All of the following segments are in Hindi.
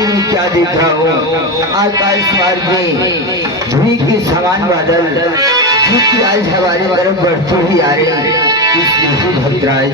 आखिर में क्या देख रहा हूँ? आकाश मार्ग में धुई के समान बादल जो कि आज हमारी तरफ बढ़ती हुई आ रही इसलिए भद्राज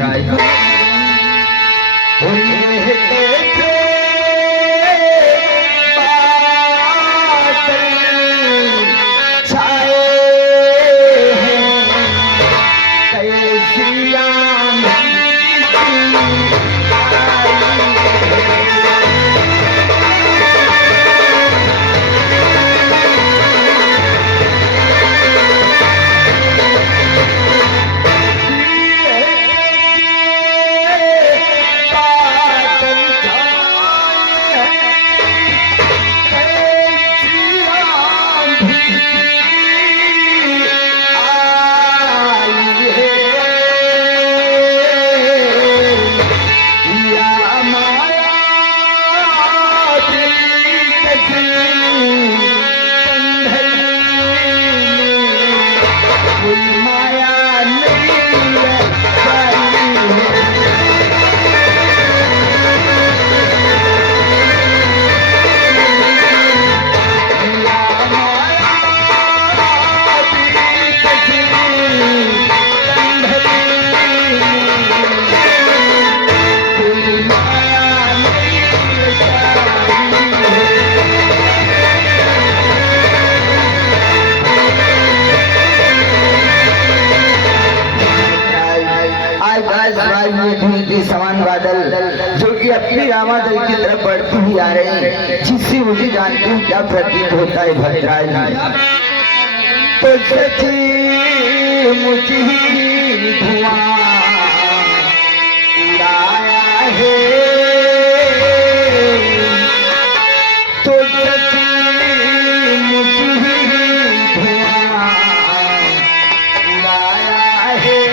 समान बादल जो कि अपनी रामादल की तरफ बढ़ती हुई आ रही है जिससे मुझे जानती हूँ क्या प्रतीत होता है भद्राज तो सची मुझे धुआं उड़ाया है तो सची मुझे धुआं उड़ाया है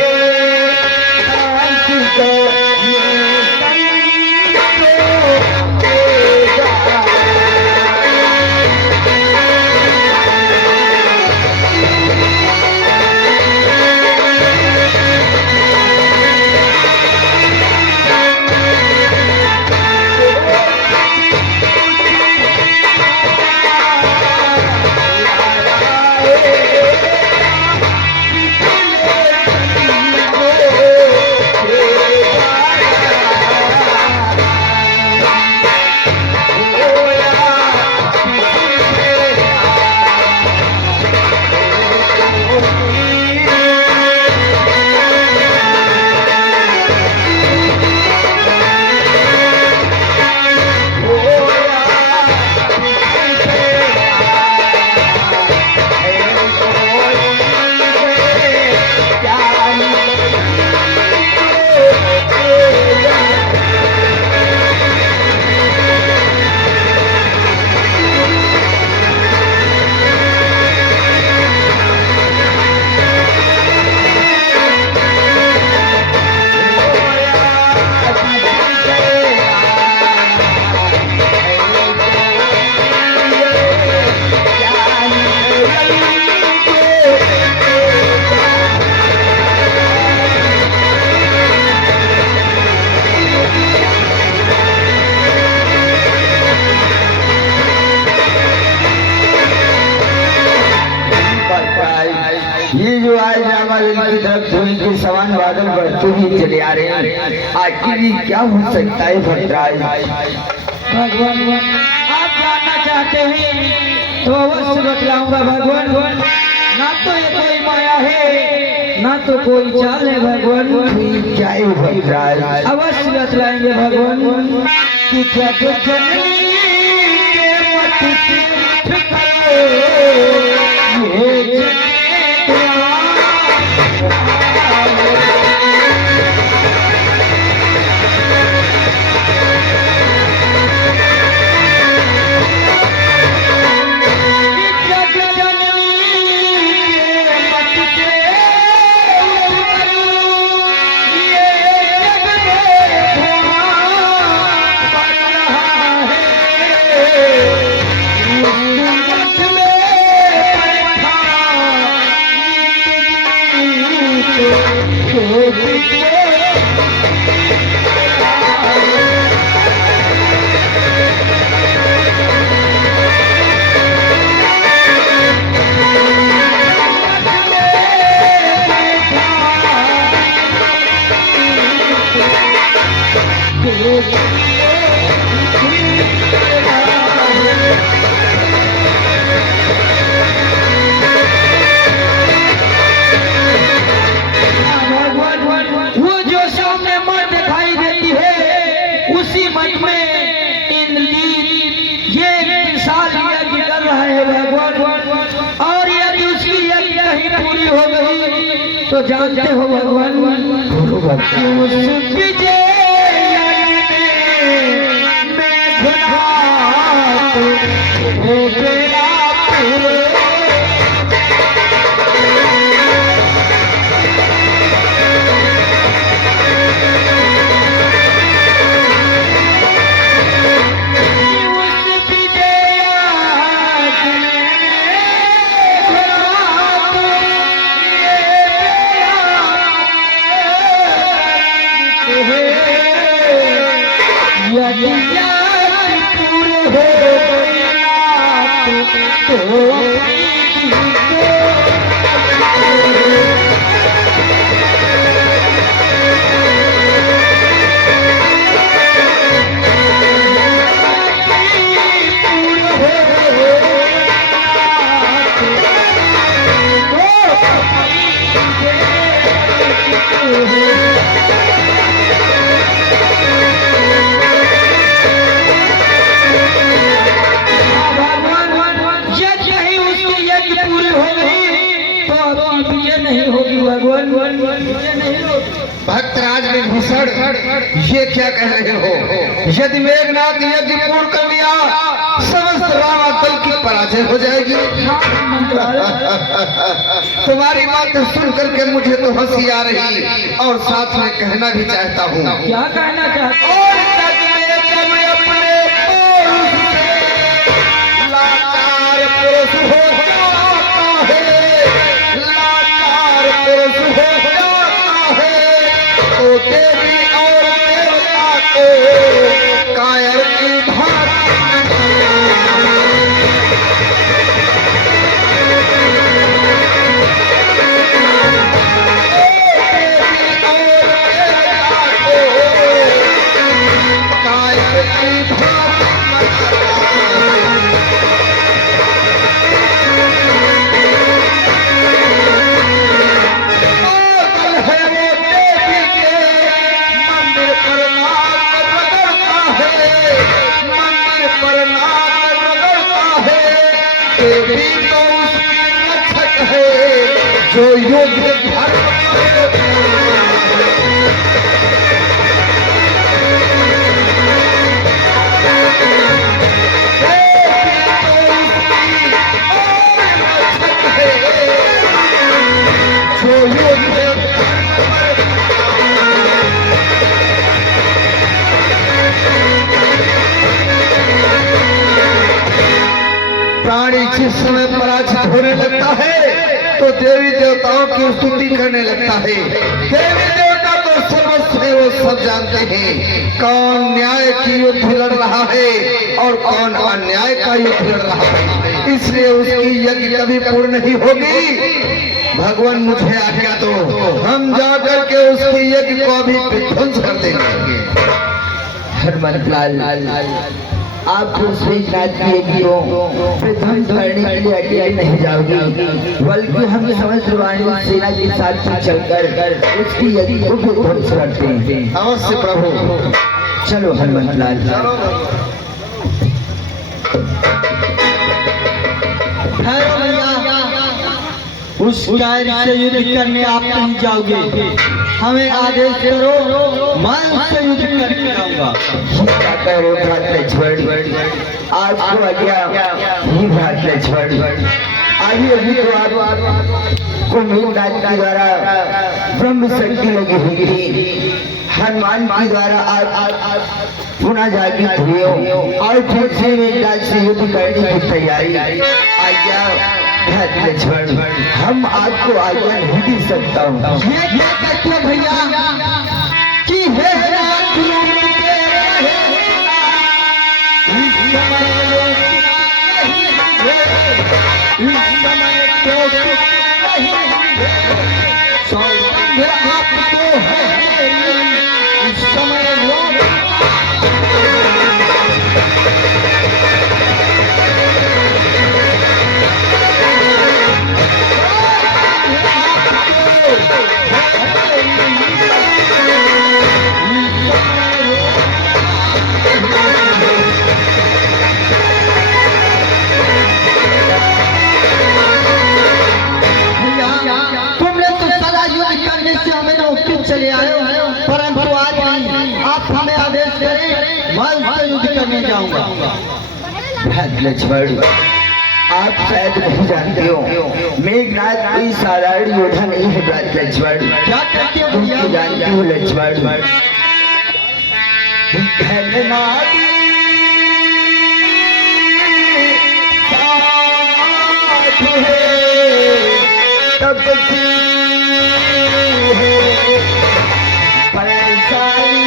ये जो आज रामादल की तरफ धुएं के समान बादल बढ़ते हुए चले आ रहे हैं आखिर ये क्या हो सकता है भद्राज भगवान आप जानना चाहते हैं तो अवश्य बतलाऊंगा भगवान ना तो ये कोई माया है ना तो कोई चाल है भगवान क्या है भद्राज अवश्य बतलाएंगे भगवान कि जग जननी के मत ये जानते हो भगवान उसकी हो गया भक्तराज विभीषण ये क्या कह रहे हो? यदि मेघनाथ यज्ञ पूर्ण कर लिया समस्त रावण दल की पराजय हो जाएगी। तुम्हारी बात सुन करके मुझे तो हंसी आ रही और साथ में कहना भी चाहता हूँ। क्या कहना चाहता हूँ? लाचार पुरुष हो जाता है, लाचार पुरुष हो जाता है तो देवी और देवता को कायर की भांति जो योग्य प्राणी जिस समय पराजित होने लगता है तो देवी देवताओं की स्तुति करने लगता है। देवी देवता तो सर्वस्व है, वो सब जानते हैं कौन न्याय की युद्ध लड़ रहा है और कौन अन्याय का युद्ध लड़ रहा है। इसलिए उसकी यज्ञ कभी पूर्ण नहीं होगी। भगवान मुझे आज्ञा दो, हम जाकर के उसकी यज्ञ को अभी विध्वंस कर देंगे। हनुमान लाल आप श्रीनाथ के को विध्वंस करने के लिए अकेले नहीं जाओगे, बल्कि हम समस्त वाणी सेना के साथ चलकर उसकी यदि को विध्वंस करते हैं। अवश्य प्रभु, चलो हनुमान लाल। उस कार्य से युद्ध करने आप नहीं जाओगे, हमें आदेश करो, मैं उससे युद्ध करके आऊंगा। आपको आज्ञा ही भ्रात लक्ष्मण। अभी अभी तो आपको मेघनाथ के द्वारा ब्रह्म शक्ति लगी हुई थी, हनुमान के द्वारा आप पुनः जागृत हुए हो और फिर से मेघनाथ से युद्ध करने की तैयारी। आज्ञा भ्रात लक्ष्मण, हम आपको आज्ञा नहीं दे सकता हूँ। ये क्या कहते हो भैया कि हे रात तो मैं जाऊंगा। भ्रात लक्ष्मण, आप शायद नहीं जानते हो, मेघनाथ कोई साधारण योद्धा नहीं है भ्रात लक्ष्मण। क्या कहते हो तुम भैया? तो जानते हो लक्ष्मण, घननाद साधु है, तब की है परसाई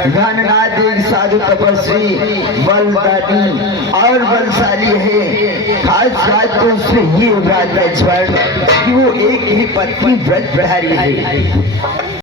घननाद एक साधु तपस्वी बलदानी और बलशाली है। खास बात तो उसमें ये बात है कि वो एक ही पत्नी व्रत प्रहरी है।